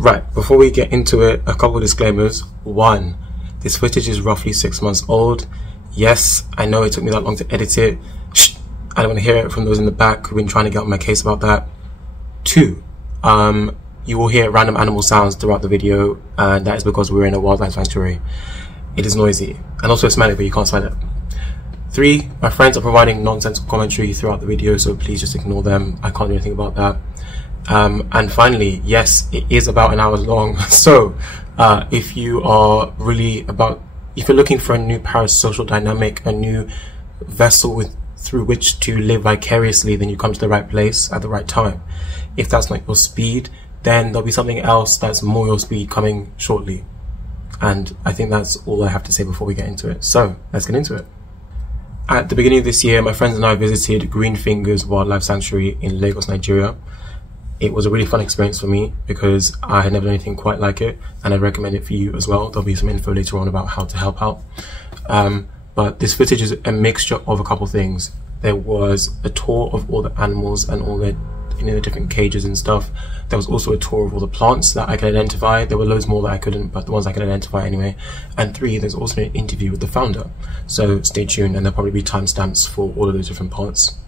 Right, before we get into it, a couple of disclaimers. One, this footage is roughly 6 months old. Yes, I know it took me that long to edit it. Shh, I don't want to hear it from those in the back who've been trying to get on my case about that. Two, you will hear random animal sounds throughout the video, and that is because we're in a wildlife sanctuary. It is noisy, and also smelly, but you can't smell it. Three, my friends are providing nonsensical commentary throughout the video, so please just ignore them. I can't do anything about that. And finally, yes, it is about an hour long. So if you are really if you're looking for a new parasocial dynamic, a new vessel through which to live vicariously, then you come to the right place at the right time. If that's not your speed, then there'll be something else that's more your speed coming shortly. And I think that's all I have to say before we get into it. So let's get into it. At the beginning of this year, my friends and I visited Greenfingers Wildlife Sanctuary in Lagos, Nigeria. It was a really fun experience for me because I had never done anything quite like it, and I'd recommend it for you as well. There'll be some info later on about how to help out. But this footage is a mixture of a couple things. There was a tour of all the animals and all the different cages and stuff. There was also a tour of all the plants that I could identify. There were loads more that I couldn't, but the ones I could identify anyway. And three, there's also an interview with the founder. So stay tuned, and there'll probably be timestamps for all of those different parts.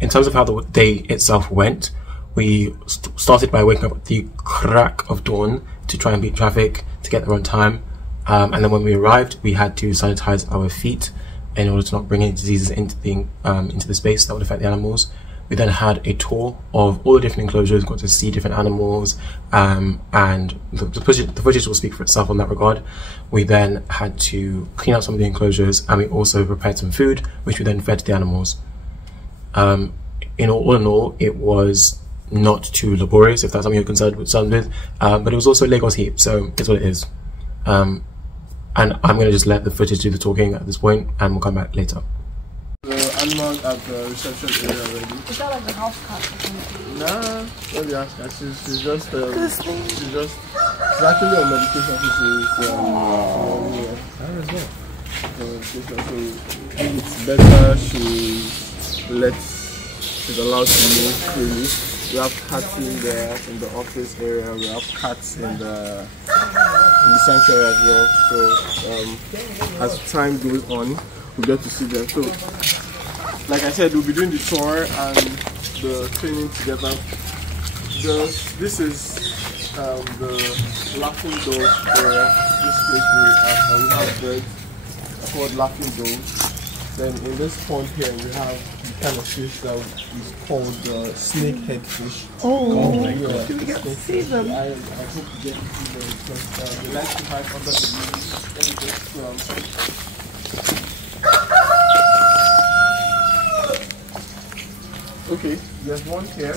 In terms of how the day itself went, we started by waking up at the crack of dawn to try and beat traffic to get there on time. And then when we arrived, we had to sanitize our feet in order to not bring any diseases into the space that would affect the animals. We then had a tour of all the different enclosures, got to see different animals, and the footage will speak for itself on that regard. We then had to clean out some of the enclosures, and we also prepared some food, which we then fed to the animals. All in all, it was not too laborious, if that's something you're concerned with, but it was also Lagos heat, so it's what it is. And I'm going to just let the footage do the talking at this point, and we'll come back later. The animals at the reception area already. Is that like the house cat? Nah, don't be asking. She's just actually on medication. So it's better she's allowed to move freely. We have cats in the office area. We have cats in the sanctuary as well. So as time goes on, we get to see them. So, like I said, we'll be doing the tour and the training together. This is the laughing dog area. This place we have birds called laughing dogs. Then in this pond here, we have the kind of fish that is called snakehead fish. Oh, yeah. do we get to see them? I hope to get to see them because they like to hide under the leaves. Let me just okay, there's one here.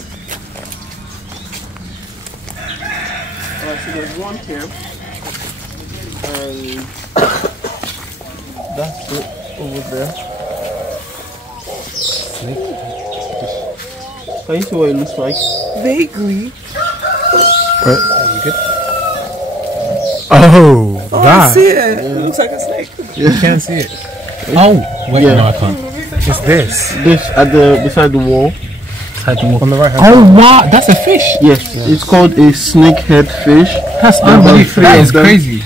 Alright, so there's one here. And that's it over there. Can you see what it looks like? Vaguely. Right, are you good? Oh, Oh, that! I see it. It looks like a snake. You can't see it. Oh, wait, Yeah. no, I can't. It's this. This beside the wall. On the right hand. Oh wow, that's a fish. Yes, it's called a snakehead fish. That's unbelievable. That is crazy.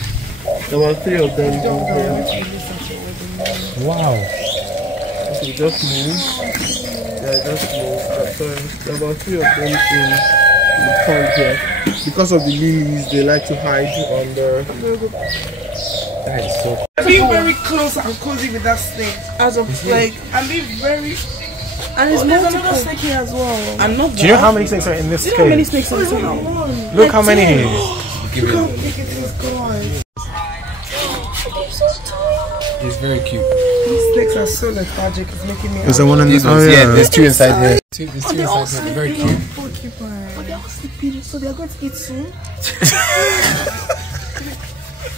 There were 3 of them in here. Wow. So just move. Yeah, just move. Sorry. There were 3 of them in the pond here. Because of the lilies, they like to hide on the. That is so. Being very close and cozy with that snake. As of like, I'm being very. And there's another snake here as well. And not. Do you know how many snakes are in this cave? How many cage? snakes are in this cave? Look how many. Look how big it is, guys. He's very cute. These snakes are so lethargic. It's making me. Is there one in this? Oh yeah, there's 2 inside here. There's 2 They're all inside here. They're very cute. But they're all sleeping, so they're going to eat soon.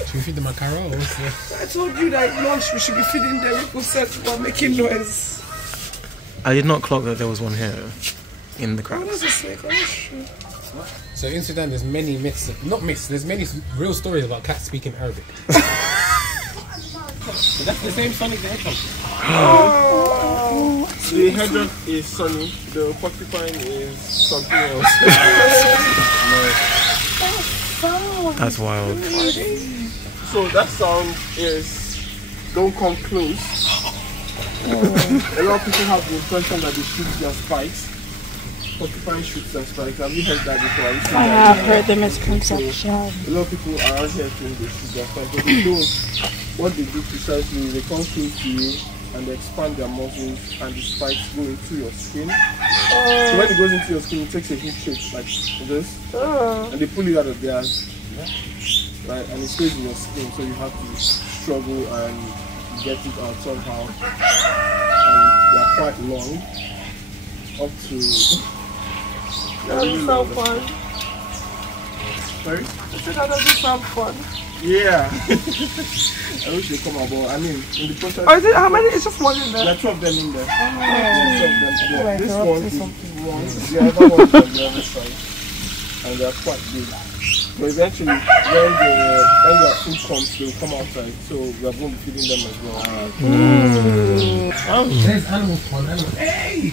Should we feed them macarons? I told you that at lunch we should be feeding them. People said while making noise. I did not clock that there was one here in the cracks. What is a snake? I'm not sure. So in Sudan there's many myths, not myths, there's many real stories about cats speaking Arabic. So that's the same Sonic the Hedgehog. Oh. The hedgehog is Sunny, the porcupine is something else. Oh, That's wild. So that sound is don't come close. A lot of people have the impression that they shoot their spikes. Porcupine shoots their spikes. Have you heard that before? I have heard the misconception. A lot of people around here think they shoot their spikes, but they don't. What they do precisely is they come close to you and they expand their muscles and the spikes go into your skin. So when it goes into your skin, it takes a huge shape like this, and they pull it out of there, right? And it stays in your skin, so you have to struggle and get it out somehow. And they are quite long, up to. That doesn't sound fun. Sorry? I said that doesn't sound fun. Yeah. I wish they come about. I mean, in the process. Or is it how many? It's just one in there. There are 2 of them in there. There are 2 of them. Yeah. Wait, This they're up one to is something. one. The other one is on the other side. And they are quite big. But eventually, when their food comes, they will come outside. So we are going to be feeding them as well. There's animal pond. Hey!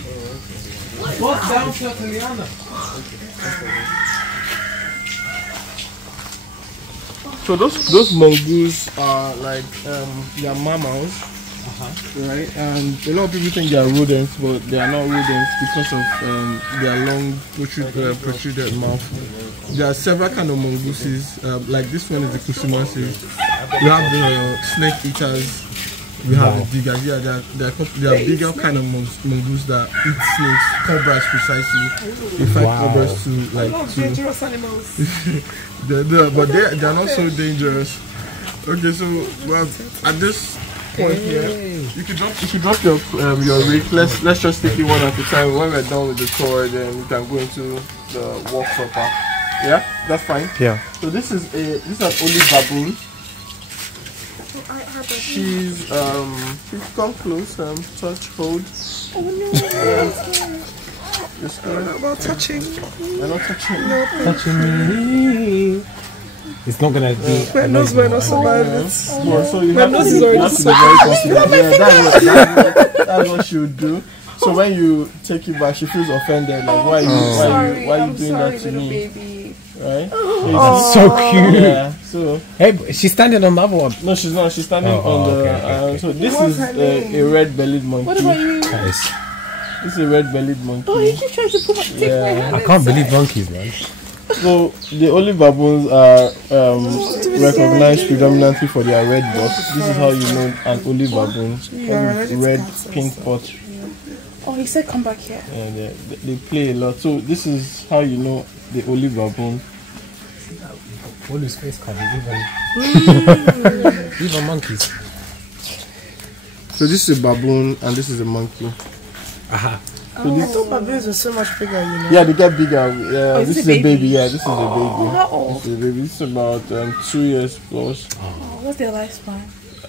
What's down to Liana? So those mongoose are like they are mammals, right? And a lot of people think they are rodents, but they are not rodents because of their long protruded mouth. There are several kind of mongooses. Like this one is the kusumansis. We have the snake eaters. We have the gbengaishere. They are bigger kind of mongoose that eat snakes, cobras precisely. They fight cobras to like Dangerous animals. but they are not so dangerous. Okay, so well, at this point here, you can drop your rig. Let's just take it one at a time. When we're done with the tour, then we can go into the walk proper. Yeah, that's fine. Yeah. So this is an olive baboon. She's come close, touch, hold. Oh no! Just About touching. You're not touching. Touching me. It's not gonna be. My nose might not survive it. Yeah, so you My have nose to is be already very confident. Yeah, that's what she would do. So when you take it back, she feels offended. Like, why are you doing that to me? Baby. Right? So cute. Yeah. So Hey, she's standing on the other one. no, she's not. She's standing on the. okay. So this What's is her name? a red-bellied monkey. What about you? Nice. This is a red-bellied monkey. Oh, you keep trying to take my hand. I can't believe monkeys, man. So the olive baboons are recognized predominantly for their red butts. This is how you know an olive baboon. Red, pink pot. Oh, he said come back here. Yeah, they play a lot. So this is how you know the olive baboon. All his face covered, even monkeys. So this is a baboon and this is a monkey. Aha. So I thought baboons were so much bigger, you know. yeah, they get bigger. is This this is a a baby. baby? Yeah, this is a baby. How old? This is a baby. This is about 2 years plus. Oh, what's their lifespan?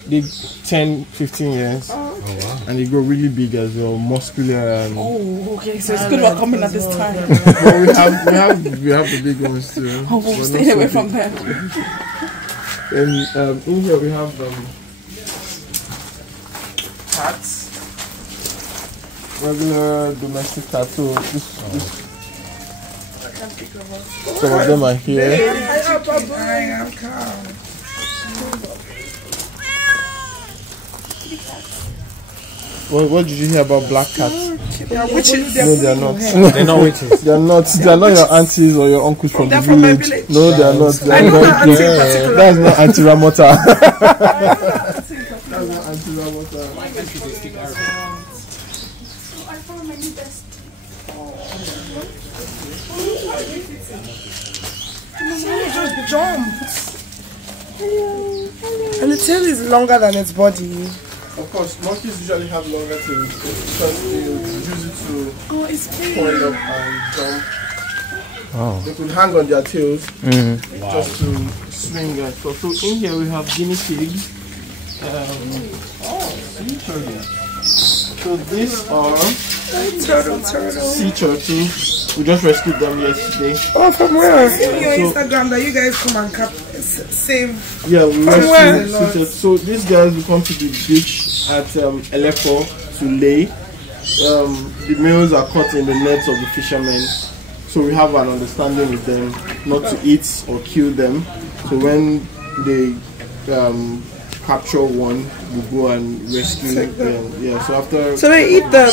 They 10, 15 years. Oh, okay. Oh, wow. And they grow really big as well, muscular and. Oh, okay. So it's good we're coming at this time. But we have the big ones too. Oh, we'll stay away from them. And in here we have cats, regular domestic cats. So some of them are here. I am calm. What did you hear about black cats? Witches. No, they are not. They're not witches. They are not. They are not your aunties or your uncles from the They're from my village. village. No, they are not. They I are know not. that auntie in particular. That's not Auntie Ramota. That's not Auntie Ramota. I found my new best. Just jumped. And the tail is longer than its body. Of course, monkeys usually have longer tails because they use it to Oh, it's coil up and jump. Oh. They could hang on their tails just to swing and stuff. So in here we have guinea pigs. Sea turtles. So these are turtle. sea turtles. We just rescued them yesterday. Oh, from where? So- Your Instagram that you guys come and save. Yeah, we where? rescued sea turtles. So these guys will come to the beach at Aleppo to lay. The males are caught in the nets of the fishermen. So we have an understanding with them not to eat or kill them. So when they capture one, we go and rescue them. Yeah. So after. So they eat them.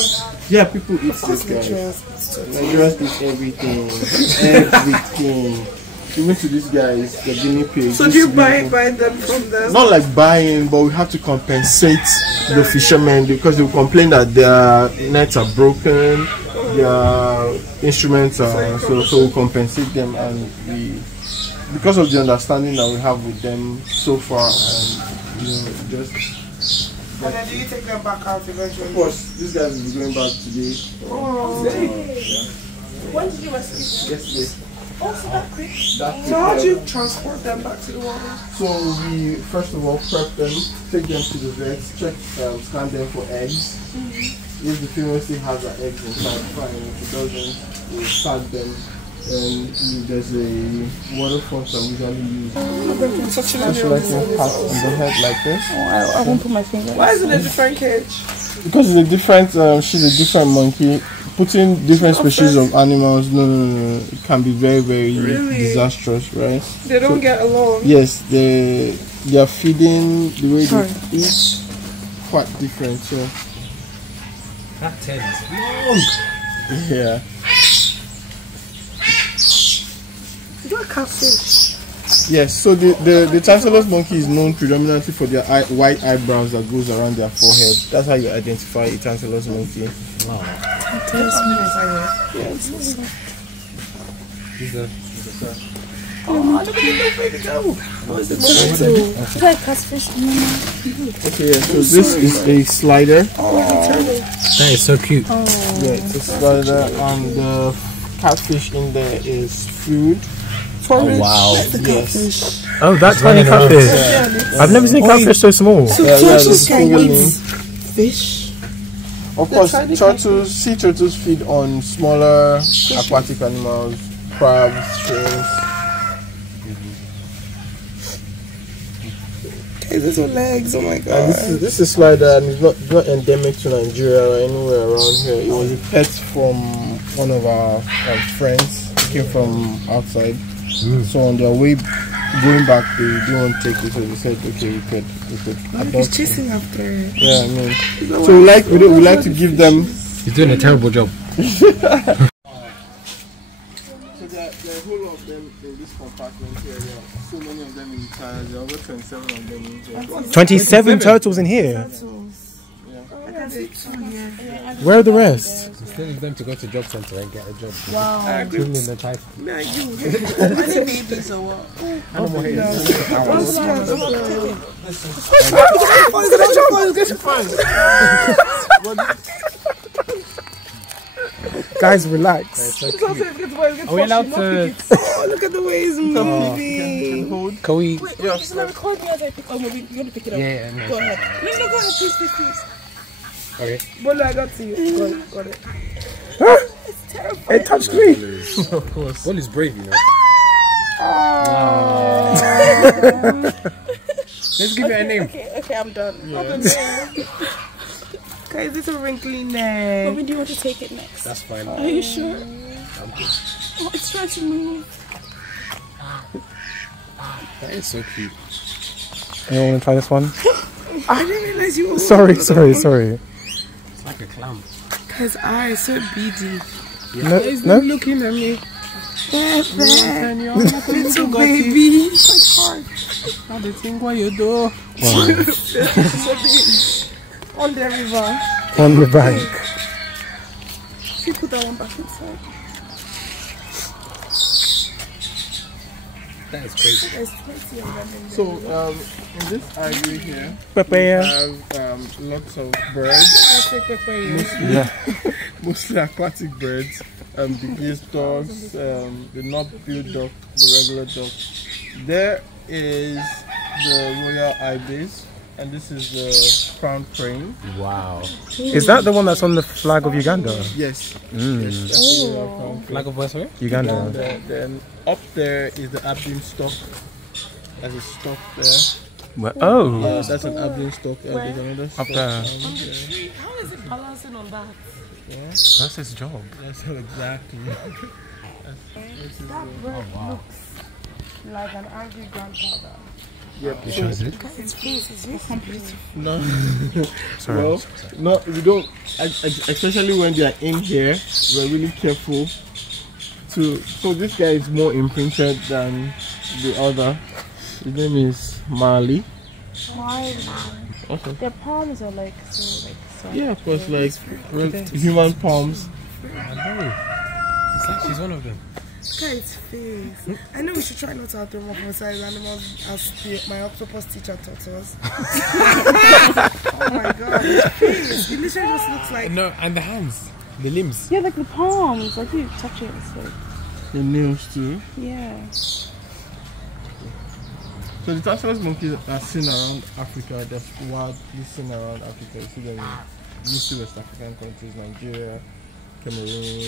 Yeah, people eat these guys. Nigerians eat everything. Everything. Even to these guys, the guinea pigs. So do you buy them from them? Not like buying, but we have to compensate the fishermen because they complain that their nets are broken, their instruments are so we compensate them, and we, because of the understanding that we have with them so far, and just. And then do you take them back out eventually? Of course, these guys will be going back today. Oh, when did you rescue them? Yesterday. Oh, so that quick. So how do you transport them back to the water? So we first of all prep them, take them to the vet, check, scan them for eggs. If the female still has her eggs inside, fine. If it doesn't, we tag them. And there's a water front that we usually use. Such a Just like a hat on the head like this. Oh, I won't put my finger. Why is it a different cage? Because it's a different, she's a different monkey. Putting different species of animals, no, it can be very, very disastrous, right? They don't get along. Yes, they are feeding, the way they eat, quite different. So That tail is long. yeah. Is that catfish? Yes, so the Tantalus monkey is known predominantly for their white eyebrows that goes around their forehead. That's how you identify a Tantalus monkey. Wow. Oh, look at the little baby go. Oh, is it It's like catfish. Okay, yeah, so this is a slider. That is so cute. Yeah, it's a slider, and the catfish in there is food. Oh, wow. Yes. Oh, that tiny catfish. I've never seen catfish so small. So turtles can fingerling. eat fish? Of course, sea turtles feed on smaller aquatic animals, crabs, shrimps. Hey, these are legs, oh my god. And this is slider, and it's not endemic to Nigeria or anywhere around here. It was a pet from one of our friends. It came from outside. So on their way going back, they didn't want to take it, so they said, okay, we could adopt. He's chasing after it. Yeah, I mean, so we like to give them. He's doing a terrible job. So there are a whole lot of them in this compartment here. There are so many of them in the tires. There are over 27 of them in here. 27 turtles in here. Where are the rest? It's telling them to go to job center and get a job. Wow. I agree. Cleaning the type. Man, you. Any babies or what? Animal hair. Guys, relax. Are we allowed to? Oh, look at the way he's moving. Can we? Just record me as I pick. Oh, maybe you're gonna pick it up. Yeah, no. Go ahead. No, go ahead, please. Okay. Bolo, I got to you. Got it. It's terrifying. It touched me. Of course. Ball is brave, you know. Let's give it a name. Okay, I'm done. Okay, is this a wrinkly neck? Mommy, do you want to take it next? That's fine. Are you sure? I'm good. Oh, it's trying to move. That is so cute. You want to try this one? I didn't realize you were. Sorry. It's like a clown. His eyes so beady. Yeah. No? Looking at me. Little baby. It's hard. How do you think what you do? On the river. On the bank. You put that one back inside. That is crazy. So in this ivory here, Papaya. we have lots of birds. Mostly aquatic birds. The geese dogs, the not-billed duck, the regular duck. There is the royal ibis, and this is the crown crane. Wow. Is that the one that's on the flag of Uganda? Yes. Yes, that's the royal crown crane. Flag of where, sorry? Uganda. Then up there is the abdomen stock. There's a stock there. Oh. That's an abdomen stock. There's another stock Up there. down there. How is it balancing on that? Yeah. That's his job. That's how exactly. That bird looks like an angry grandfather. Yep. His face is very completely. No. Sorry. Well, no, we don't. Especially when they are in here, we're really careful. So this guy is more imprinted than the other. His name is Marley. Why? Okay. Their palms are like so Yeah, of course, like human palms. I know. It's like she's one of them. Look at its face. I know we should try not to anthropomorphize animals as my octopus teacher taught us. Oh my god, his face. It literally just looks like. No, and the hands, the limbs. Yeah, like the palms. Like you touch it, it's like. The nails too. Yeah. So the tartarus monkeys are seen around Africa. They're widely seen around Africa. You see them in mostly West African countries, Nigeria, Cameroon,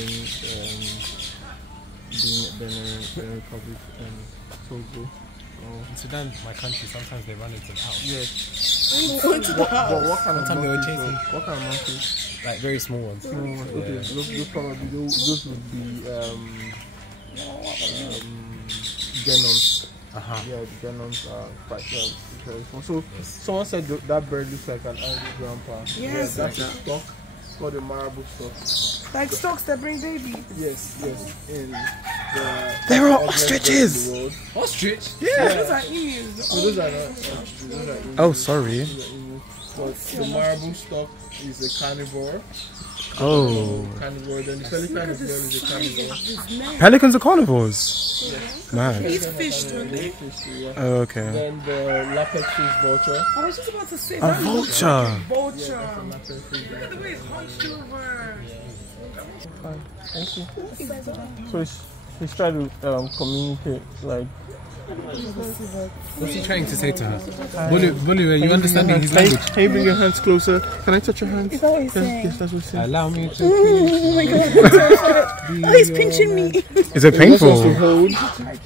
Benin Republic, and Togo. In Sudan, my country, sometimes they run into the house. Yes. Going to the house. But what kind of Sometimes they were monkeys? chasing. What kind of monkeys? Like very small ones. Okay, those probably those would be genons. Yeah, the genons are quite very small. So someone said that bird looks like an angry grandpa. Yes, that's a stock. It's called a marabou stock. Like stocks that bring babies. Yes. In There are ostriches. Ostrich? Yeah, those are emus. So those are not ostriches. Those are emus. Oh, sorry. Those are emus. But the marabou stock is a carnivore. Oh. Carnivore. Then the pelican as well is a carnivore. Pelicans are carnivores. Man. Eat fish, don't they? Oh, okay. Then the lappet fish vulture. I was just about to say A that. vulture. Vulture. Look at the way it's hunched over. Thank you. So he's trying to communicate, like. What's he trying to say to her? Bolu, are you understanding his language? Can you bring your hands closer? Can I touch your hands? Is that what he's saying? Yes, that's what he's saying. Allow me to. Oh my god. Oh, he's pinching me. Is it He just wants to painful? hold. He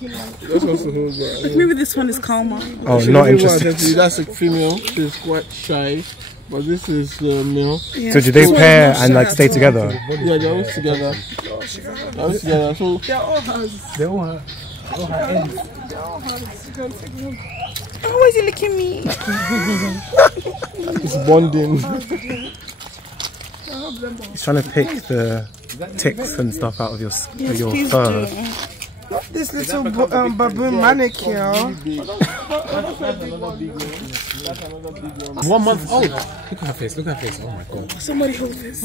just wants to hold. Maybe this one is calmer. Oh, not interested. That's a female. She's quite shy. But this is the male. So do they pair and like stay together? Yeah, they're always together. So They're all hands. They all have ends. Oh, why is he licking me? it's bonding. He's trying to pick the ticks and stuff out of your Please fur. do. This little baboon manicure. That's another big one. 1 month old. Look at her face. Look at her face. Oh my god. Somebody hold this.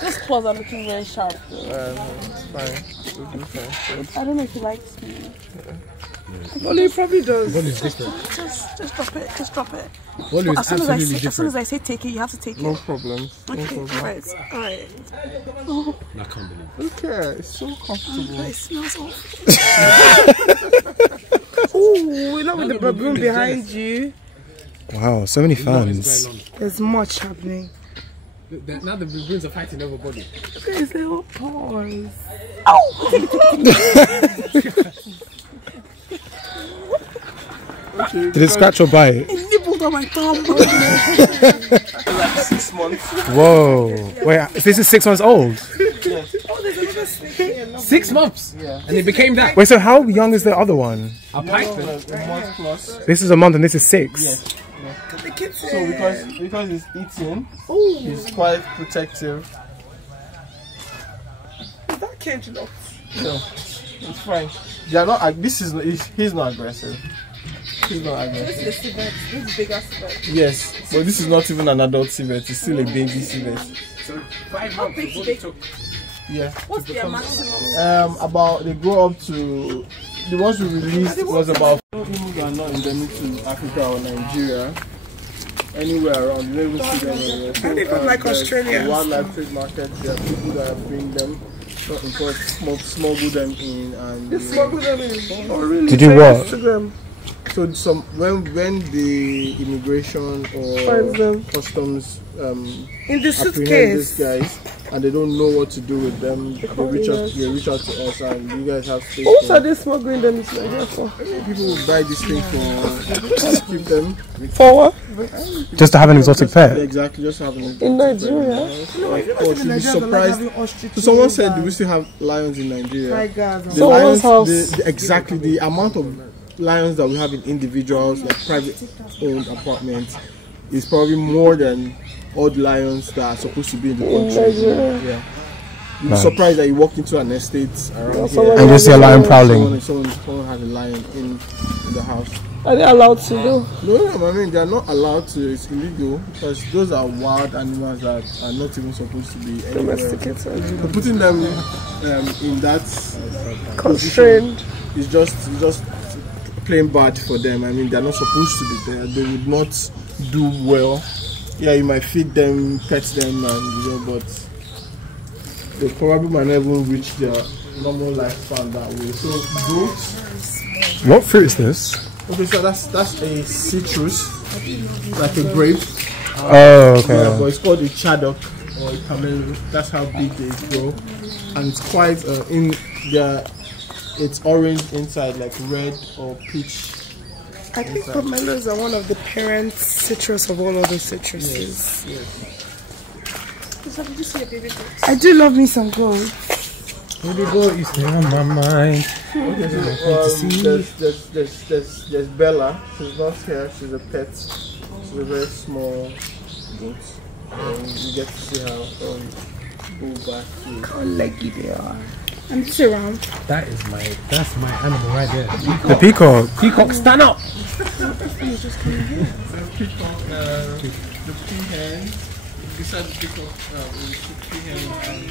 Those claws are looking very sharp. It's fine. I don't know if he likes me. Well, he probably does. Bolu's different. Just drop it. Just drop it. Bolu is As soon absolutely as different. I say take it, you have to take it. No problem. Okay, alright. I can't believe it. Look here, it's so comfortable. It smells awful. Ooh, you know with the baboon behind you. Wow, so many fans. There's much happening. Now the baboons are fighting over Bolu. Look at his little paws. Did it scratch or bite? It nibbled on my thumb. Like 6 months. Whoa. Wait, this is 6 months old? Oh, there's another snake here. 6 months? Yeah. And it became that. Wait, so how young is the other one? A python. A month plus. This is a month and this is 6. Yes. The kids So because it's eating, he's quite protective. Is that cage locked? So it's fine. They are not. He's not aggressive. He's not aggressive. This is the civet. This is the bigger civet. Yes, but this is not even an adult civet. It's still a baby civet. So 5 months the Bolu took. Yeah. What's their maximum? About they grow up to the ones we released was about. People are not endemic to Africa or Nigeria. Anywhere around, you don't even see them anywhere. Not even like Australia. The wildlife trade market, there are people that bring them, import, smuggle them in, and They smuggle them in. Oh, really? To do what? Instagram. so when the immigration or Finds them. customs In the apprehend suitcase. these guys, and they don't know what to do with them. They reach out to us, and you guys have space. What are they smuggling them into Nigeria for? People will buy this thing for keep them. For what? Just to have an exotic pet. Exactly, just having it. In Nigeria? Like, oh, you'd be surprised. So someone said, do we still have lions in Nigeria? So lions, house. exactly the amount of lions that we have in individuals, like private owned apartments, is probably more than all the lions that are supposed to be in the country. Yeah. You'd be surprised that you walk into an estate around here and you see a lion prowling. Someone has a lion in the house. Are they allowed to do? No, I mean they're not allowed to. It's illegal because those are wild animals that are not even supposed to be Domesticated. So putting them in that Constrained is just plain bad for them. I mean they're not supposed to be there. They would not do well. Yeah, you might feed them, pet them, and but they probably might not even reach their normal lifespan that way. So goats. What fruit is this? Okay, so that's a citrus, like a grape. Oh, okay. Yeah, but it's called a chaddock or a pomelo. That's how big they grow, and it's quite it's orange inside, like red or peach. I think pomelos are one of the parent citrus of all other citruses. Yes. I do love me some gold. Baby boy, you stay on my mind. Okay, so there's Bella. She's not here. She's a pet. She's a very small goat. You get to see her go back to. How leggy they are. I'm just around. That's my animal right there. The peacock. Peacock, stand up! The peahen. Beside the peacock, the peahen and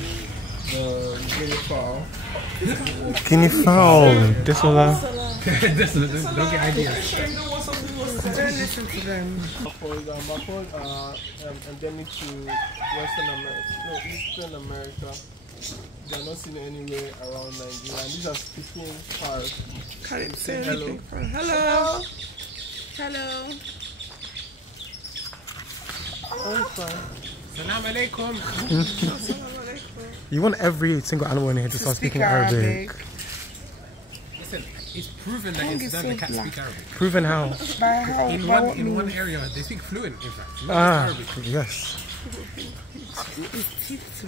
the guinea fowl. Guinea fowl. This one. Don't get ideas. Don't listen to them. Macaws are endemic to Western America, no, Eastern America. They are not seen anywhere around Nigeria. And these are speaking parrots. Can't say hello. Hello. Hello. I'm fine. Salam alaikum. You want every single animal in here to start speaking Arabic. Listen, it's proven that in Sudan they can't speak Arabic. Proven how? In one area, they speak fluent, in fact. Ah, Arabic. yes.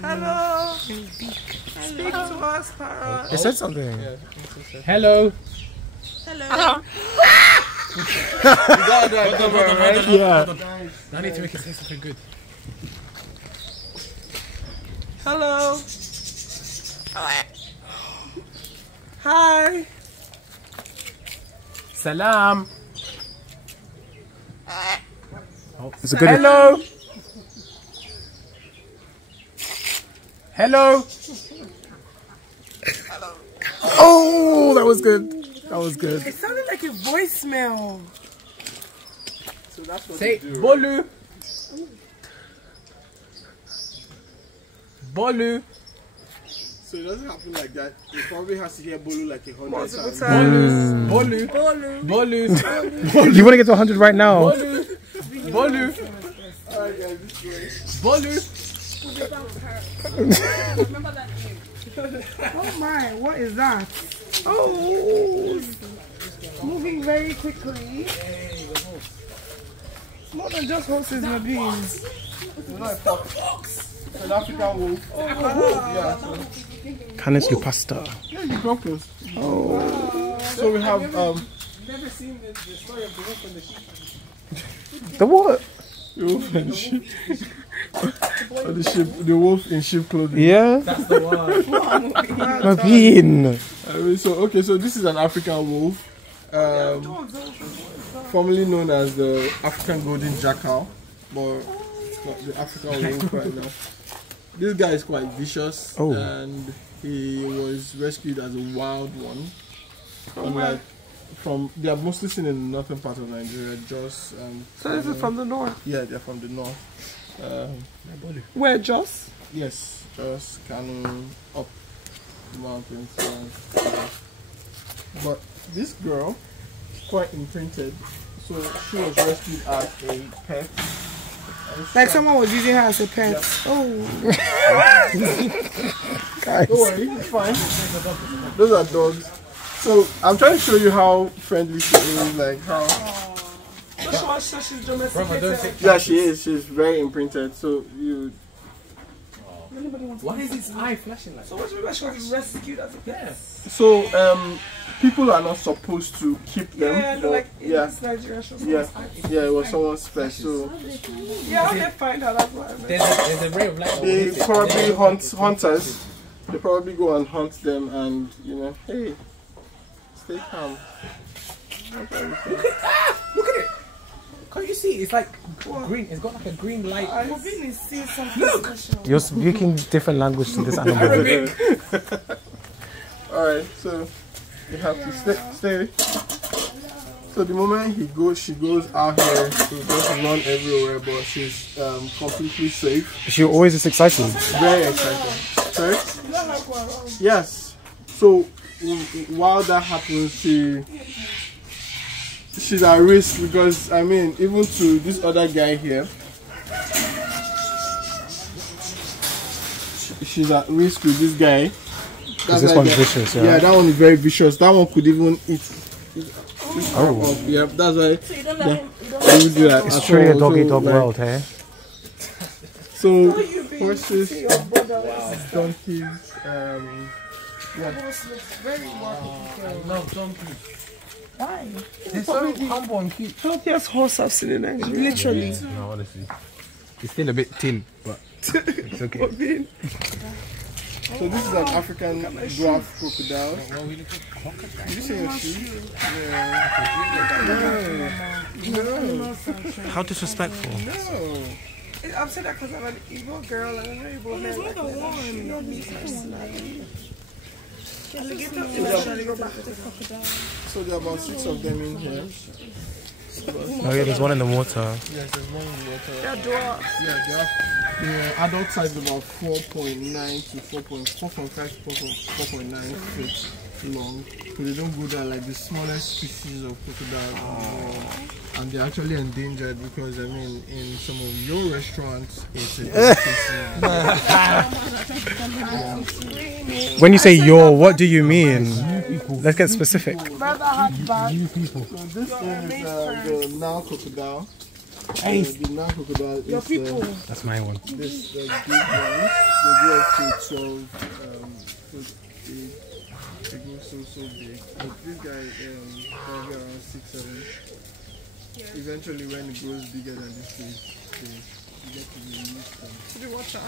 Hello. Speak to us, parrot. It said something. Hello. Hello. Yeah. I need to make it say something good. Hello. Hi. Salam. It's a good. Hello. Hello. Oh, that was good. That was good. It sounded like a voicemail. So that's what Say they do. Bolu. Bolu. So it doesn't happen like that. It probably has to hear Bolu like 100 times. Bolu. Bolu. You want to get to 100 right now? Bolu. Bolu. Alright guys, this way. Bolu. Remember that name. Oh my, what is that? Oh, moving very quickly. More than just horses and beans. It's not a fox. It's an African wolf. Yeah, so. Canis lupasta. Yeah, you come close. Oh. So we have Never seen the story of the wolf and the sheep. The what? the wolf and sheep. Or the wolf in sheep clothing. Yeah. That's the one. Mabin. I mean, so this is an African wolf, formerly known as the African golden jackal, but it's not the African wolf right now. This guy is quite vicious, and he was rescued as a wild one. They are mostly seen in the northern part of Nigeria, Jos. So this is from the north. Yeah, they're from the north. Where, Jos? Yes, Jos, Kanu, up the mountains. But this girl is quite imprinted. So she was rescued as a pet Like someone was using her as a pet. Oh. Don't worry, it's fine. Those are dogs. So I'm trying to show you how friendly she is, like how. So she's domesticated. Yeah, she is. She's very imprinted. So you. Why is his eye flashing like? So what do you mean she was rescued as a pet? Yeah. So people are not supposed to keep them. Yeah, but, like in yeah, this Nigeria show. yeah, it was someone's pet. So Yeah, how they find her, that's what I meant. There's a ray of light. they probably hunters. They probably go and hunt them, and hey, stay calm. Look at it. Can't you see? It's like green. It's got like a green light. I'm hoping to see something special. You're speaking different language to this animal. Alright, so you have to stay. So the moment she goes out here to just run everywhere, but she's completely safe. She always is excited. Very exciting. Sorry? Yes. So while that happens, she's at risk because even to this other guy here, she's at risk with this guy. Because this one's vicious, yeah. Yeah, that one is very vicious. That one could even eat. Oh. Yeah, that's why. So you don't let him. You do that. It's truly a dog-eat-dog world, hey? So horses, donkeys, Very wacky. I love donkeys. Why? They're so humble and cute. Healthiest horse I've seen in Nigeria. Literally. No, honestly. It's still a bit thin, but it's okay. So this is an African dwarf crocodile. Did you say your shoe? Yeah. No. How disrespectful. No. I'm saying that because I'm an evil girl and I'm an evil man. Like not me personally. So there are about 6 of them in here. Oh yeah, there's one in the water. Yes, there's one in the water. They're dwarfs. Yeah, the adult size is about 4.9 to 4.5 to 4.9 feet long. So they don't go down like the smallest species of crocodile in the world. And they're actually endangered because in some of your restaurants it's a delicacy. When you say your, what do you mean? Let's get specific. Brother had bad. So this one is the Nile crocodile. The Nile crocodile Your is people. That's my one. this big ones. They go up to 12 foot big. They go so big. But this guy probably around 6-7. Eventually, when it grows bigger than this, they get to release them. To the water.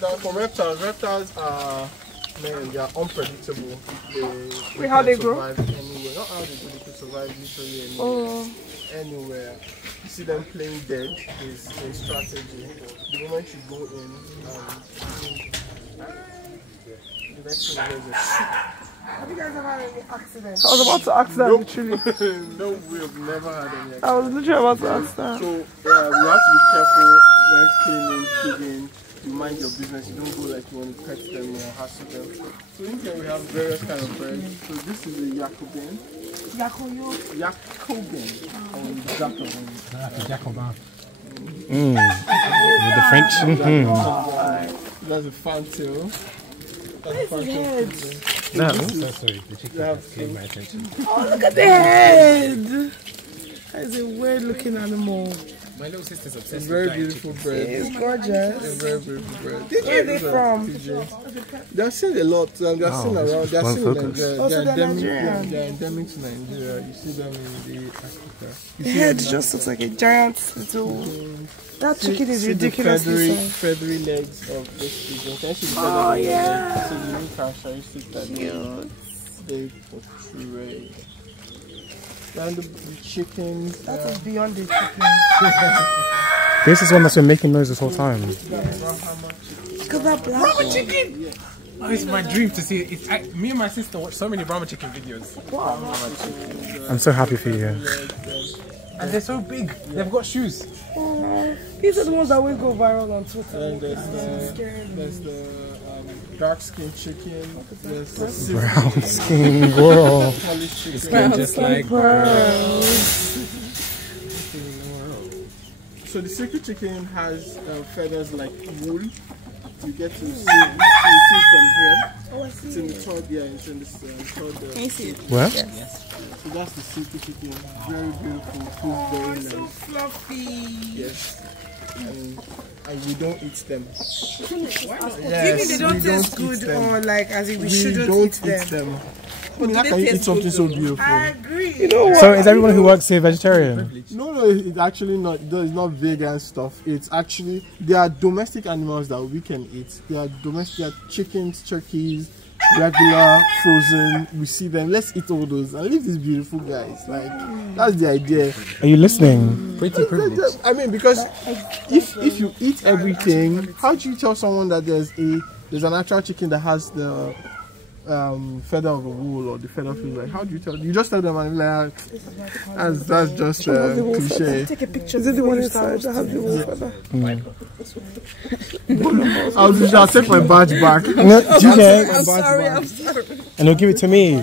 No, for reptiles are, they are unpredictable. They how they can grow? survive anywhere. Not how they grow, they can survive literally anywhere. Anywhere. You see them playing dead is a strategy. The moment you go in, the next thing is a Have you guys ever had any accidents? I was about to ask that literally. No, we have never had any accidents. I was literally about to ask that. So we have to be careful when cleaning, feeding. You mind your business. You don't go like you want to pet them or hassle them. So in here we have various kind of birds. So this is a Jacobin. Jacobin. Jacobin. With the French. That's a fantail. That's a fantail. No. So sorry, the chicken came my attention. Oh, look at the head! That is a weird looking animal. My little sister's obsessed It's with very giant beautiful bird. It's gorgeous. They're very beautiful bird. Where are they from? They're seen a lot. They're seen around. They're seen in Nigeria. Also, they're They're Nigerian. endemic to Nigeria. You see them in the Africa. The head just looks like a giant little. That chicken is See ridiculously the size. feathery legs of this pigeon. Can you see the Oh, feathery yeah. legs? So the new characteristic that they portray. And the chickens. That is beyond the chicken. This is one that's been making noise this whole time. Look at that black one. chicken! Oh, it's my dream to see it. Me and my sister watch so many Brahma chicken videos. I'm so happy for you. And they're so big. They've got shoes. These are the ones that will go viral on Twitter. And there's the dark skin chicken. There's Brown skin girl. Polish chicken. Skin just like So the silky chicken has feathers like wool. You get to see it from here. Oh, I see. It's in the third, yeah, it's in the third. Can you see it? Where? So that's the silky chicken. Very beautiful, Oh, very it's so nice. fluffy. Yes. And we don't eat them. Do you mean they don't taste good or like as if we shouldn't don't eat them? I mean, how can you eat something so beautiful? I agree. So is everyone who works here vegetarian? No, it's actually not. It's not vegan stuff. It's actually, there are domestic animals that we can eat. There are domestic chickens, turkeys, regular, frozen. We see them. Let's eat all those and leave these beautiful guys. Like, that's the idea. Are you listening? pretty privileged. I mean, because if you eat everything, how do you tell someone that there's an actual chicken that has the feather of a wool or the feather of like, how do you tell? You just tell them and like, that's just cliche. Take a picture. Is it the one inside that has the wool feather? I'll take my badge back. No, okay. I'm sorry. And they'll give it to me.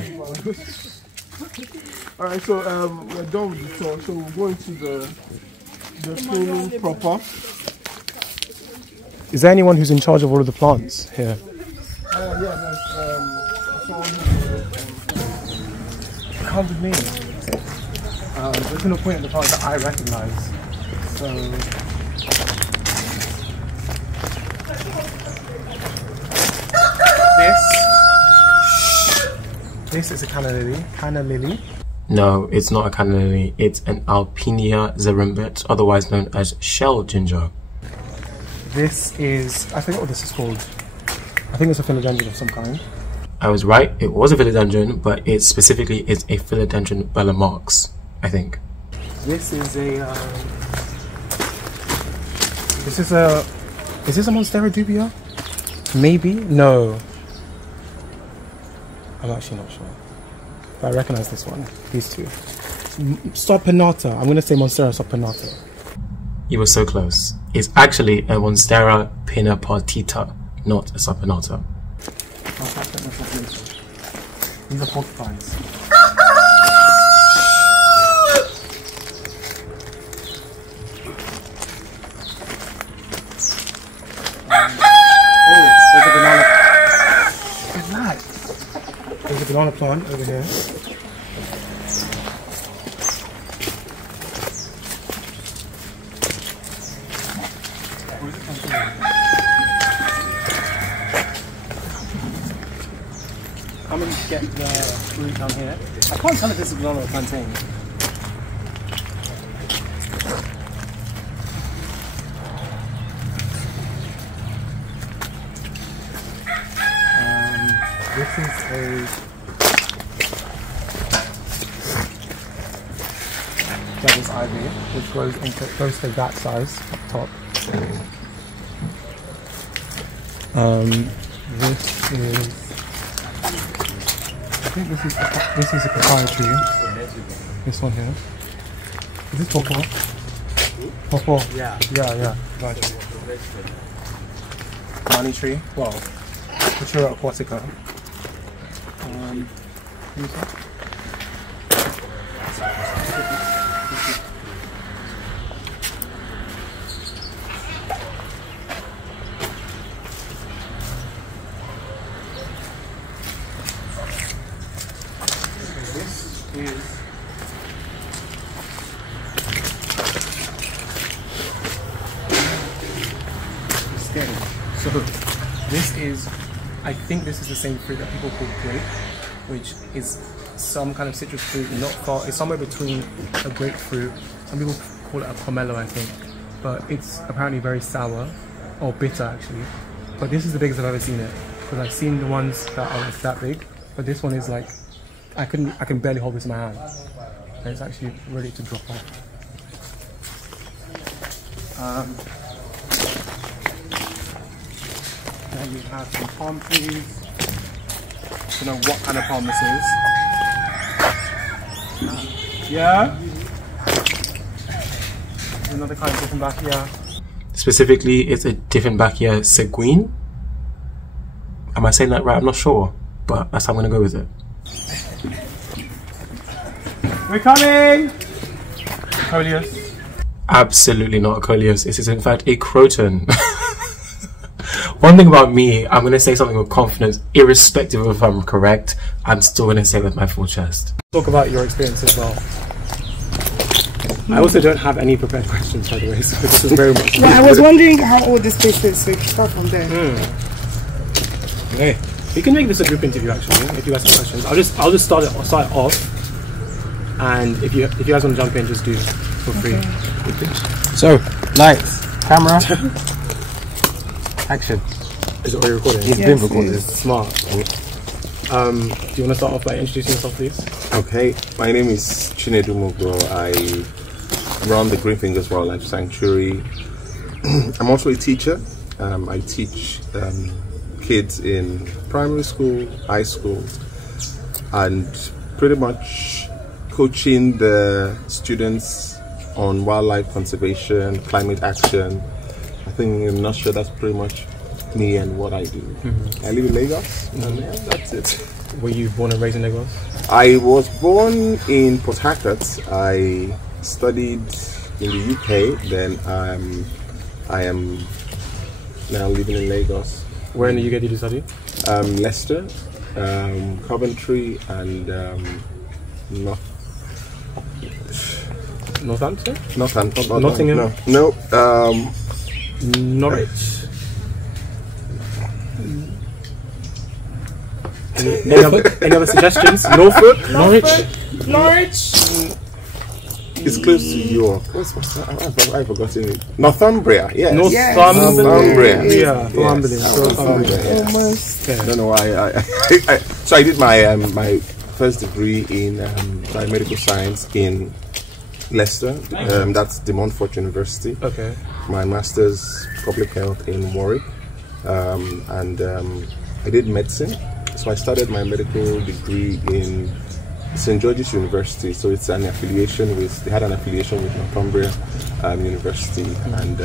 Alright, so we're done with the tour. So we'll go into the cleaning proper. Is there anyone who's in charge of all of the plants here? Yeah, there's someone Come with me. There's been a point in the past that I recognize. So this is a canna lily. Canna lily. No, it's not a canna lily. It's an Alpinia zerumbet, otherwise known as shell ginger. This is, I forget what this is called. I think it's a philodendron of some kind. I was right, it was a philodendron, but it specifically is a philodendron bellamarx, I think. This is a is this a Monstera dubia? Maybe? No. I'm actually not sure. But I recognize this one, these two. Sopinata, I'm going to say Monstera sopinata. You were so close. It's actually a Monstera pinnapartita, not a sopinata. These are porcupines. There's a banana. What is that? There's a banana plant over here. I'm going to get the fruit down here. I can't tell if this is banana or plantain. This is a devil's ivy, which grows into close to that size up top. This is, I think this is a papaya tree. This one here. Is this pawpaw? Pawpaw. Yeah. Gotcha. Money tree. Well, Futura aquatica. So this is, I think this is the same fruit that people call grape, which is some kind of citrus fruit, not far, it's somewhere between a grapefruit. Some people call it a pomelo, I think, but it's apparently very sour, or bitter actually. But this is the biggest I've ever seen it, because I've seen the ones that are that big, but this one is like, I can barely hold this in my hand, and it's actually ready to drop off. Then we have some palm trees. I don't know what kind of palm this is. Yeah? There's another kind of Dieffenbachia. Specifically, it's a Dieffenbachia seguin. Am I saying that right? I'm not sure, but that's how I'm going to go with it. We're coming! Coleus. Absolutely not a coleus. This is in fact a croton. One thing about me, I'm going to say something with confidence, irrespective of if I'm correct. I'm still going to say it with my full chest. Talk about your experience as well. I also don't have any prepared questions, by the way, so this is very much... Well, I was wondering how old this place is, so you can start from there. Okay. We can make this a group interview, actually, if you guys have questions. I'll just start it off, and if you guys want to jump in, just do for free. Okay. So, lights, camera, action. Is it already recording? It's Yes, been it recorded. is. Smart. Do you want to start off by introducing yourself, please? Okay, my name is Chinedu Mugro. I run the Greenfingers Wildlife Sanctuary. I'm also a teacher. I teach kids in primary school, high school, and pretty much coaching the students on wildlife conservation, climate action. I think in a nutshell, that's pretty much me and what I do. I live in Lagos, and yeah, that's it. Were you born and raised in Lagos? I was born in Port Harcourt. I studied in the UK, then I am now living in Lagos. Where in the UK did you study? Leicester, Coventry, and Northampton? Nottingham. No. Norwich. Any other suggestions? Norfolk? Norwich. It's close to York. What's that? I've forgotten it. Northumbria. Yes. Northumbria. Yes. Yeah. Northumbria. Northumbria, yes. Almost. I don't know why. So I did my first degree in biomedical science in Leicester. That's De Montfort University. Okay. My master's public health in Warwick, and I did medicine. So I started my medical degree in St. George's University. So it's an affiliation with, they had an affiliation with Northumbria University, and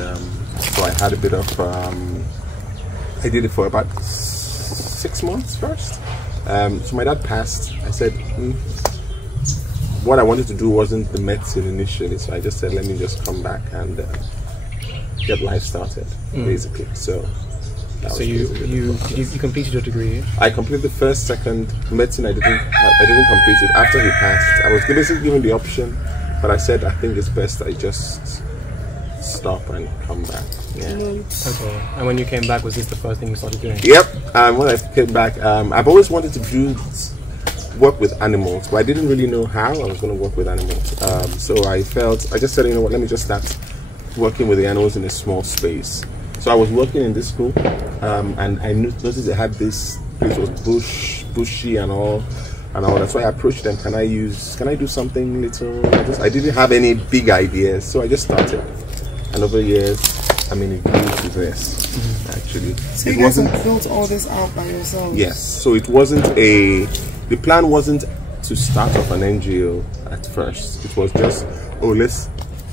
so I had a bit of, I did it for about 6 months first. So my dad passed. I said, what I wanted to do wasn't the medicine initially, so I just said, let me just come back and get life started, basically. So you completed your degree? I completed the first, second medicine. I didn't complete it after he passed. I was basically given the option, but I said I think it's best I just stop and come back. Yeah. Okay. And when you came back, was this the first thing you started doing? Yep. When I came back, I've always wanted to work with animals, but I didn't really know how I was going to work with animals. So I just said, you know what, let me just start working with the animals in a small space. So I was working in this school, and I noticed they had this place was bushy and all. That's why I approached them. Can I do something little? I didn't have any big ideas, so I just started. And over the years, I mean, it grew to this, actually. So you guys have built all this out by yourselves? Yes. So it wasn't the plan wasn't to start off an NGO at first. It was just, let's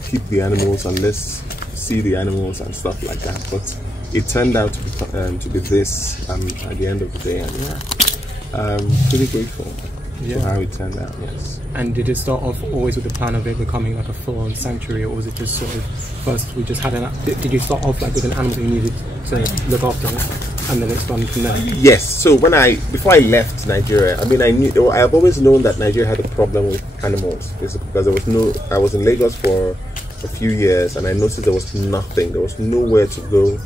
keep the animals and let's see the animals and stuff like that. But it turned out to be this at the end of the day, and pretty grateful for how it turned out. Yes. And did it start off always with the plan of it becoming like a full-on sanctuary, or was it just sort of first we just had did you start off like with an animal that you needed to look after, and then it's gone from there? Yes. So before I left Nigeria, I mean, I've always known that Nigeria had a problem with animals, basically, because I was in Lagos for a few years, and I noticed there was nothing. There was nowhere to go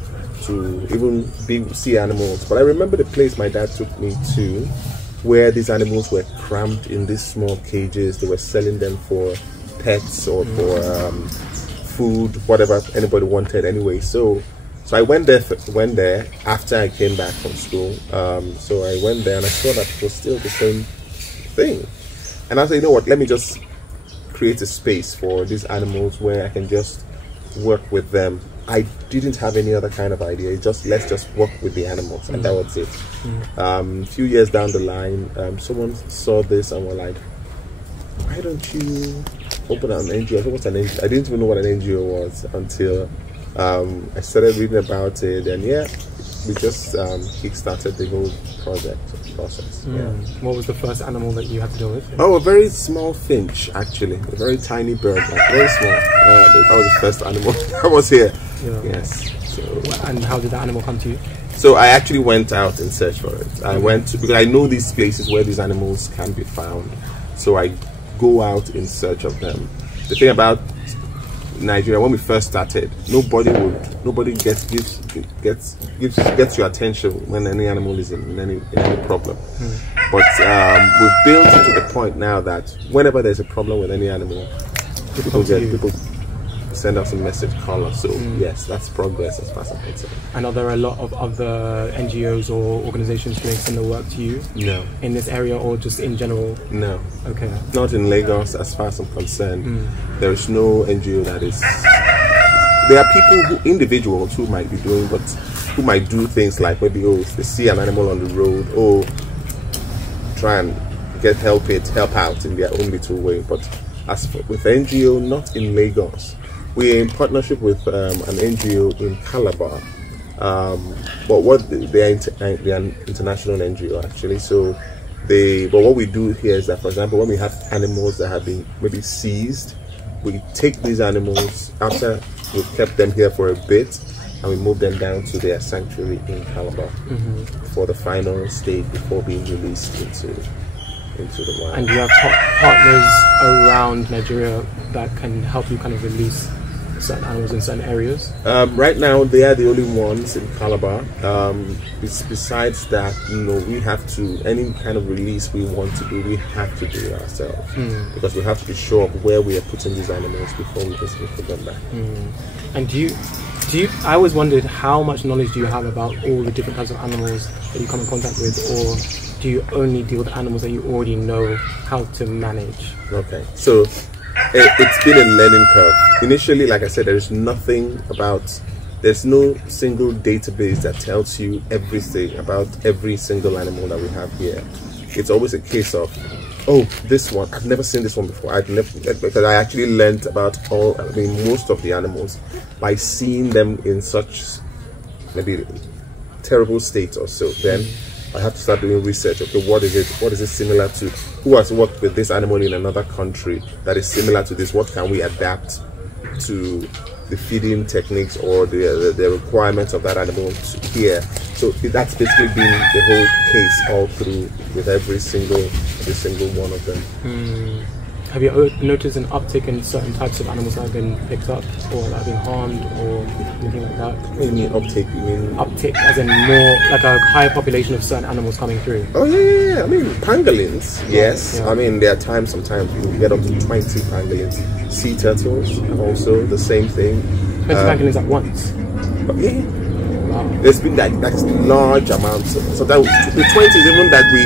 to even see animals. But I remember the place my dad took me to, where these animals were cramped in these small cages. They were selling them for pets or for food, whatever anybody wanted anyway. So I went there after I came back from school. So I went there and I saw that it was still the same thing. And I said, you know what, let me just create a space for these animals where I can just work with them. I didn't have any other kind of idea. Let's just work with the animals, and that was it. A few years down the line, someone saw this and were like, "Why don't you open an NGO?" I said, "What's an NGO?" I didn't even know what an NGO was until I started reading about it, and we just kick-started the whole process. Yeah. What was the first animal that you had to deal with? Oh, a very small finch, actually. A very tiny bird, like very small. That was the first animal that was here. Yeah. Yes. So, and how did the animal come to you? so I actually went out in search for it. I went to, because I know these places where these animals can be found. So I go out in search of them. The thing about Nigeria, when we first started, nobody gets your attention when any animal is in any problem. But we've built it to the point now that whenever there's a problem with any animal, people send us a message, call us. So yes, that's progress as far as I'm concerned. And are there a lot of other NGOs or organizations doing similar work to you? No. In this area or just in general? No. Okay. Not in Lagos, as far as I'm concerned. There is no NGO that is. There are people, individuals who might be doing, but who might do things like maybe, oh, if they see an animal on the road, oh, try and help out in their own little way. But as for, with NGO, not in Lagos. We're in partnership with an NGO in Calabar. But they're an international NGO actually. So but what we do here is that, for example, when we have animals that have been maybe seized, we take these animals after we've kept them here for a bit, and we move them down to their sanctuary in Calabar for the final stage before being released into the wild. And do you have partners around Nigeria that can help you kind of release certain animals in certain areas? Right now, they are the only ones in Calabar. Besides that, we have to, any kind of release we want to do, we have to do it ourselves. Because we have to be sure of where we are putting these animals before we just put them back. And I always wondered, how much knowledge do you have about all the different types of animals that you come in contact with, or do you only deal with animals that you already know how to manage? Okay, so it's been a learning curve. Initially, like I said, there's no single database that tells you everything about every single animal that we have here. It's always a case of, oh, this one, I've never seen this one before. Because I actually learned about most of the animals by seeing them in such maybe terrible states or so. Then I have to start doing research. Okay, what is it similar to? Who has worked with this animal in another country that is similar to this? What can we adapt to the feeding techniques or the requirements of that animal here? So that's basically been the whole case all through with every single one of them. Have you noticed an uptick in certain types of animals that have been picked up or that have been harmed or anything like that? What do you mean uptick? You mean uptick as in more like a higher population of certain animals coming through? Oh yeah. I mean pangolins, yes. Yeah. I mean there are sometimes you get up to 20 pangolins. Sea turtles also the same thing. 20 pangolins at once? Yeah. Wow. There's been that's large amounts. So that the 20 is even that we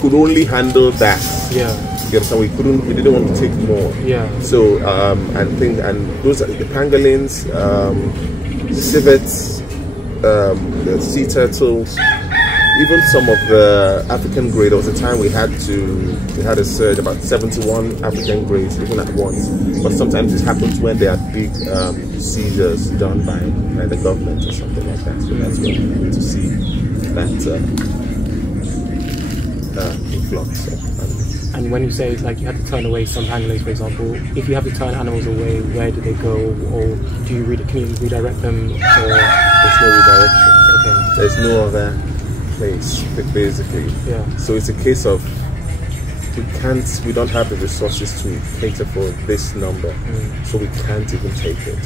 could only handle that. Yeah. You understand? We didn't want to take more. Yeah. So and those are the pangolins, civets, the sea turtles, even some of the African grey. There was a time we had a surge, about 71 African greys even at once. But sometimes it happens when there are big seizures done by the government or something like that. So that's where we need to see that influx of animals. And when you say like you had to turn away some pangolins, for example, if you have to turn animals away, where do they go, or can you redirect them? Or there's no redirection. Okay. There's no other place, basically. Yeah. So it's a case of we don't have the resources to cater for this number, so we can't even take it.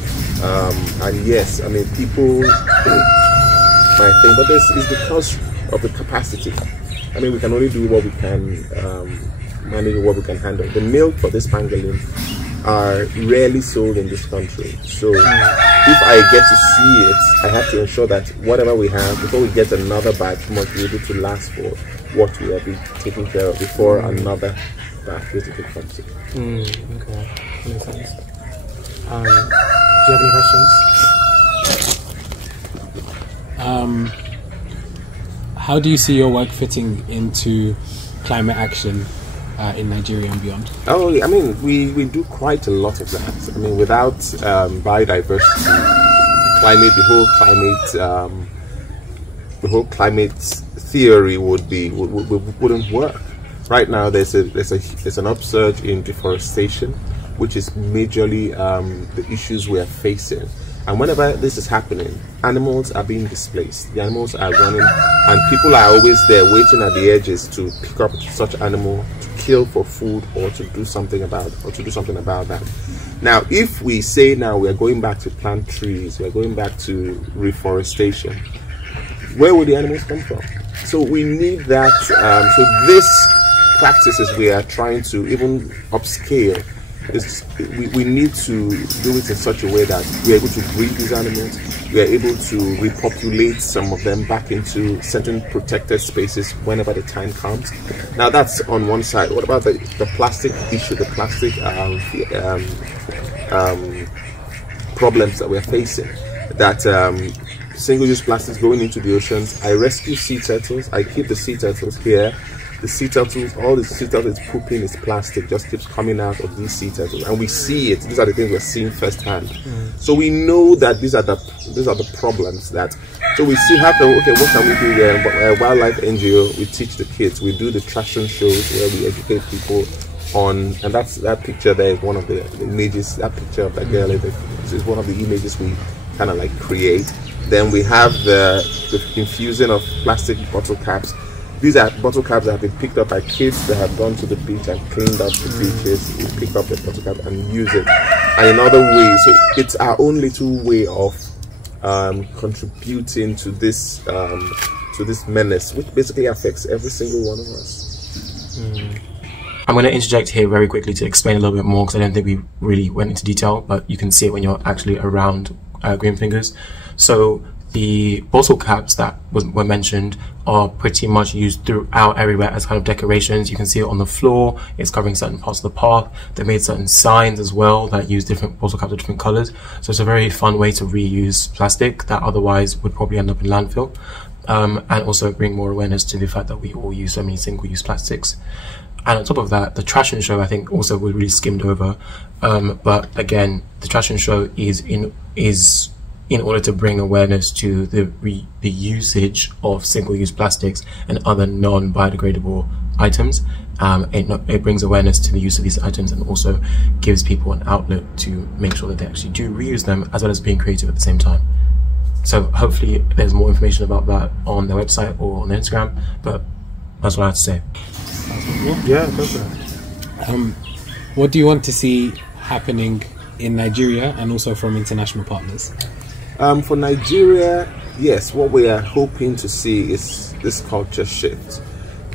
And yes, I mean people might think, but it's because of the capacity. I mean, we can only do what we can. Manage what we can handle. The milk for this pangolin are rarely sold in this country. So if I get to see it, I have to ensure that whatever we have, before we get another batch, must be able to last for what we have been taking care of before another batch basically comes in. Okay, that makes sense. Do you have any questions? How do you see your work fitting into climate action in Nigeria and beyond? Oh, I mean, we do quite a lot of that. I mean, without biodiversity, the whole climate whole climate theory wouldn't work. Right now, there's an upsurge in deforestation, which is majorly the issues we are facing. And whenever this is happening, animals are being displaced. The animals are running, and people are always there waiting at the edges to pick up such animal, to kill for food, or to do something about that. Now, if we say now we are going back to plant trees, we are going back to reforestation, where will the animals come from? So we need that. So this practices we are trying to even upscale. We need to do it in such a way that we are able to breed these animals, we are able to repopulate some of them back into certain protected spaces whenever the time comes. Now that's on one side. What about the plastic issue, the plastic problems that we're facing? That single-use plastics going into the oceans. I rescue sea turtles, I keep the sea turtles here. The sea turtles, all the sea turtles pooping is plastic, just keeps coming out of these sea turtles, and we see it. These are the things we're seeing firsthand. So we know that these are the problems that. So we see what can we do there? Wildlife NGO, we teach the kids. We do the trashing shows where we educate people on, and that picture there is one of the images. That picture of that girl is one of the images we kind of like create. Then we have the infusing of plastic bottle caps. These are bottle caps that have been picked up by kids that have gone to the beach and cleaned up the beaches. We pick up the bottle cap and use it. And in other ways, so it's our own little way of contributing to this menace, which basically affects every single one of us. I'm going to interject here very quickly to explain a little bit more, because I don't think we really went into detail, but you can see it when you're actually around Greenfingers. So the bottle caps that were mentioned are pretty much used throughout everywhere as kind of decorations. You can see it on the floor, it's covering certain parts of the park. They made certain signs as well that use different bottle caps of different colors. So it's a very fun way to reuse plastic that otherwise would probably end up in landfill. And also bring more awareness to the fact that we all use so many single-use plastics. And on top of that, the trash and show I think also was really skimmed over. But again, the trash and show is in order to bring awareness to the usage of single-use plastics and other non-biodegradable items. It brings awareness to the use of these items and also gives people an outlet to make sure that they actually do reuse them, as well as being creative at the same time. So hopefully there's more information about that on their website or on their Instagram, but that's what I have to say. Yeah, definitely. What do you want to see happening in Nigeria and also from international partners? For Nigeria, yes, what we are hoping to see is this culture shift.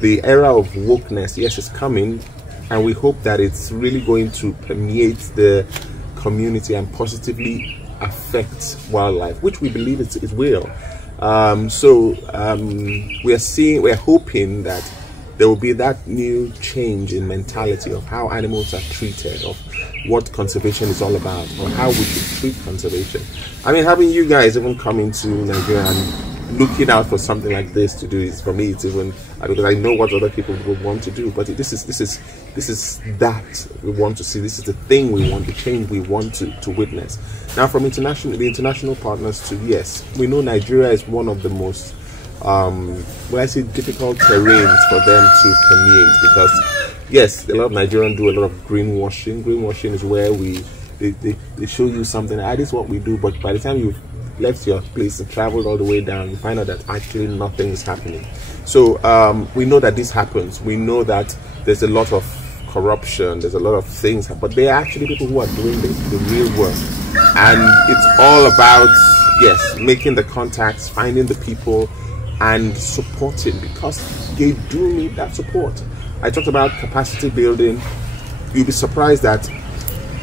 The era of wokeness, yes, is coming, and we hope that it's really going to permeate the community and positively affect wildlife, which we believe it will. We're hoping that there will be that new change in mentality of how animals are treated, of what conservation is all about, or how we should treat conservation. I mean, having you guys even coming to Nigeria and looking out for something like this to do is, for me, it's even, because I know what other people would want to do, but this is that we want to see. This is the thing we want, the change we want to witness. Now, from the international partners to, yes, we know Nigeria is one of the most difficult terrains for them to permeate, because yes, a lot of Nigerians do a lot of greenwashing. Greenwashing is where they show you something, this is what we do, but by the time you've left your place and traveled all the way down, you find out that actually nothing is happening. So we know that this happens. We know that there's a lot of corruption, there's a lot of things, but there are actually people who are doing the real work, and it's all about, yes, making the contacts, finding the people and supporting, because they do need that support. I talked about capacity building. You'll be surprised that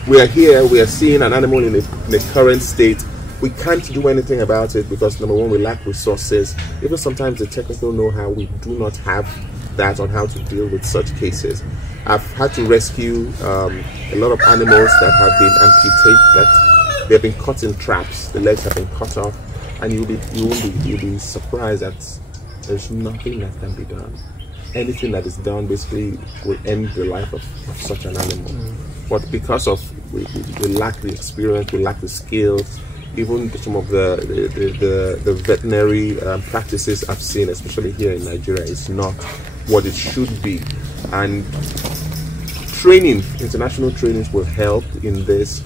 we are here, we are seeing an animal in the current state. We can't do anything about it because, number one, we lack resources. Even sometimes the technical know-how, we do not have that on how to deal with such cases. I've had to rescue a lot of animals that have been amputated, that they have been caught in traps, the legs have been cut off, and you'll be surprised that there's nothing that can be done. Anything that is done basically will end the life of such an animal. But because of we lack the experience, we lack the skills, even some of the veterinary practices I've seen, especially here in Nigeria, is not what it should be. And training, international trainings will help in this.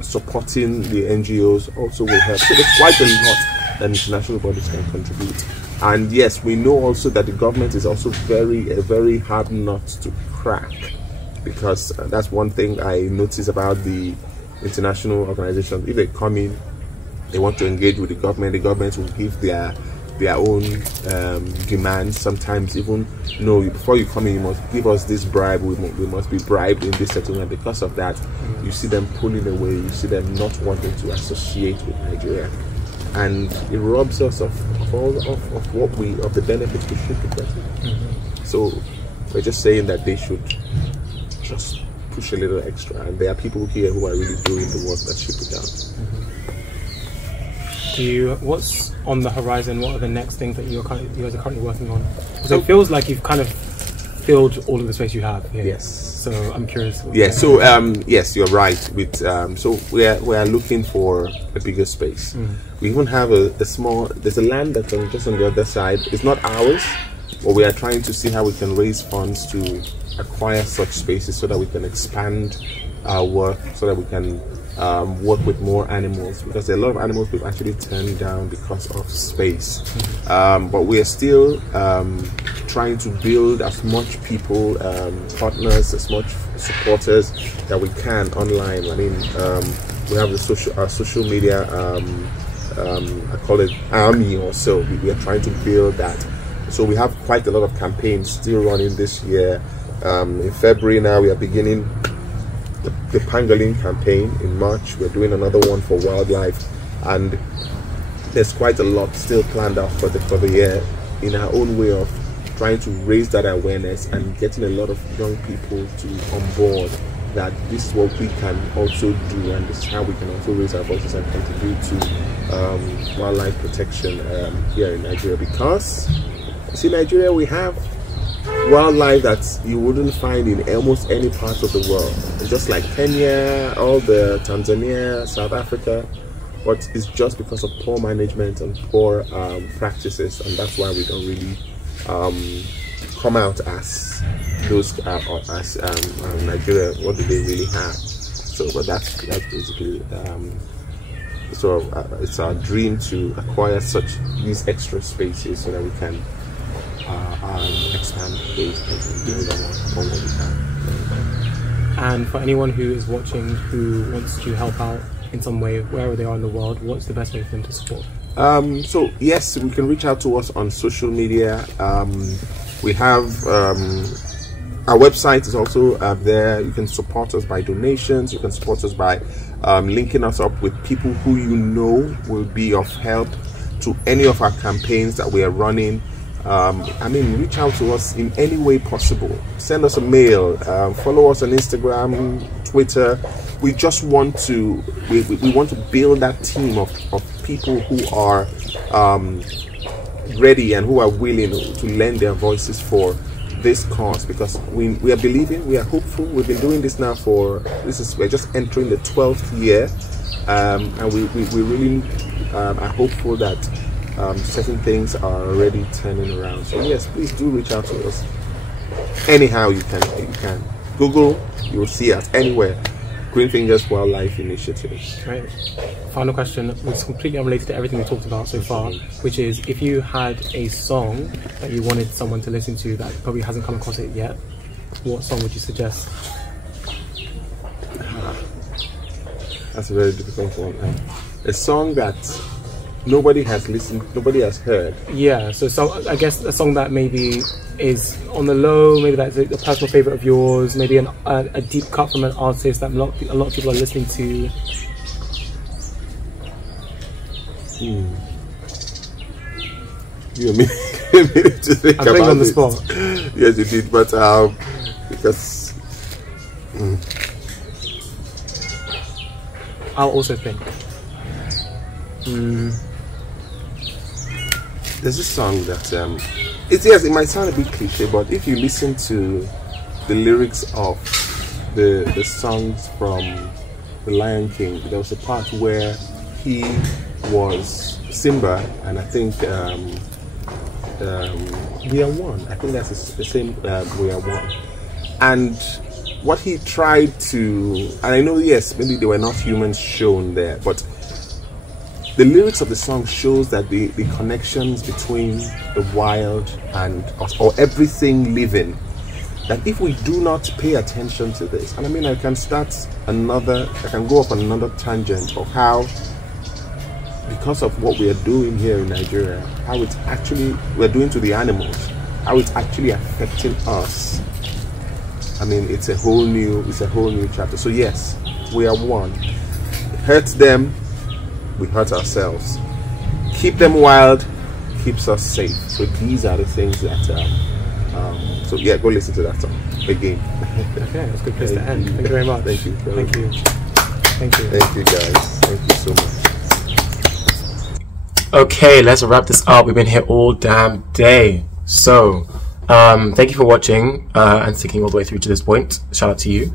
Supporting the NGOs also will help. So there's quite a lot that international bodies can contribute. And yes, we know also that the government is also a very hard nut to crack, because that's one thing I notice about the international organizations. If they come in, they want to engage with the government will give their own demands. Sometimes even, no, before you come in, you must give us this bribe, we must be bribed in this settlement. Because of that, you see them pulling away, you see them not wanting to associate with Nigeria, and it robs us of the benefits we should be getting. So we're just saying that they should just push a little extra, and there are people here who are really doing the work that should be done. What's on the horizon? What are the next things that you guys are currently working on? Because it feels like you've kind of filled all of the space you have here. Yes. So I'm curious. Yes. So yes, you're right. With so we are looking for a bigger space. We even have a small. There's a land that's just on the other side. It's not ours, but we are trying to see how we can raise funds to acquire such spaces so that we can expand our work, so that we can work with more animals, because there are a lot of animals we've actually turned down because of space. But we are still trying to build as much people, partners, as much supporters that we can online. I mean, we have our social media, I call it army or so. We are trying to build that. So we have quite a lot of campaigns still running this year. In February now we are beginning the pangolin campaign. In March we're doing another one for wildlife, and there's quite a lot still planned out for the year, in our own way of trying to raise that awareness and getting a lot of young people on board that this is what we can also do, and this is how we can also raise our voices and contribute to wildlife protection here in Nigeria. Because see, Nigeria, we have wildlife that you wouldn't find in almost any part of the world, just like Kenya, all the Tanzania, South Africa, but it's just because of poor management and poor practices, and that's why we don't really come out as those Nigeria. What do they really have? So, but that's basically it's our dream to acquire these extra spaces so that we can expand those and build on what we can. And for anyone who is watching who wants to help out in some way, wherever they are in the world, what's the best way for them to support? So yes, we can reach out to us on social media. We have our website is also there. You can support us by donations. You can support us by linking us up with people who you know will be of help to any of our campaigns that we are running. I mean, reach out to us in any way possible. Send us a mail, follow us on Instagram, Twitter. We just want to we want to build that team of people who are ready and who are willing to lend their voices for this cause, because we are believing, we are hopeful. We've been doing this now we're just entering the 12th year, and we really are hopeful that certain things are already turning around. So yes, please do reach out to us anyhow you can. Google, you will see us anywhere. Greenfingers Wildlife Initiative. Great. Final question, which is completely unrelated to everything we talked about so far, which is, if you had a song that you wanted someone to listen to that probably hasn't come across it yet, what song would you suggest? That's a very difficult one. A song that nobody has listened, nobody has heard. Yeah, so I guess a song that maybe is on the low, maybe that's a personal favorite of yours, maybe a deep cut from an artist that a lot of people are listening to. You made to think I'm about on the it. spot. Yes, you did, but because I'll also think. There's this song that it might sound a bit cliche, but if you listen to the lyrics of the songs from The Lion King, there was a part where he was Simba, and I think we are one. I think that's the same. We are one, and what he tried to, and I know, yes, maybe there were not humans shown there, but the lyrics of the song shows that the connections between the wild and us, or everything living, that if we do not pay attention to this, and I mean, I can go off on another tangent of how, because of what we are doing here in Nigeria, how it's actually, we're doing to the animals, how it's actually affecting us. I mean, it's a whole new chapter. So yes, we are one. Hurt them, we hurt ourselves. Keep them wild, keeps us safe. So these are the things that so yeah, go listen to that song again. Okay, that's a good place to end. Thank you very much. Thank you. Thank you. Thank you. Thank you guys. Thank you so much. Okay, let's wrap this up. We've been here all damn day. So thank you for watching and sticking all the way through to this point. Shout out to you.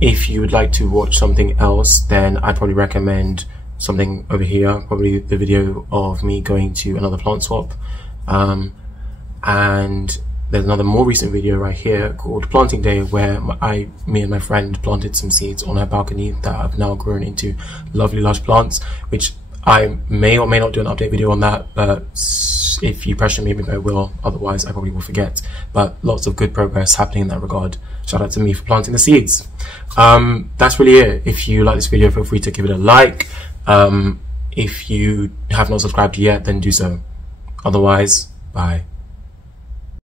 If you would like to watch something else, then I'd probably recommend something over here, probably the video of me going to another plant swap. And there's another more recent video right here called Planting Day, where me and my friend planted some seeds on our balcony that have now grown into lovely large plants, which I may or may not do an update video on that, but if you pressure me, maybe I will. Otherwise, I probably will forget. But lots of good progress happening in that regard. Shout out to me for planting the seeds. That's really it. If you like this video, feel free to give it a like. If you have not subscribed yet, then do so. Otherwise, bye.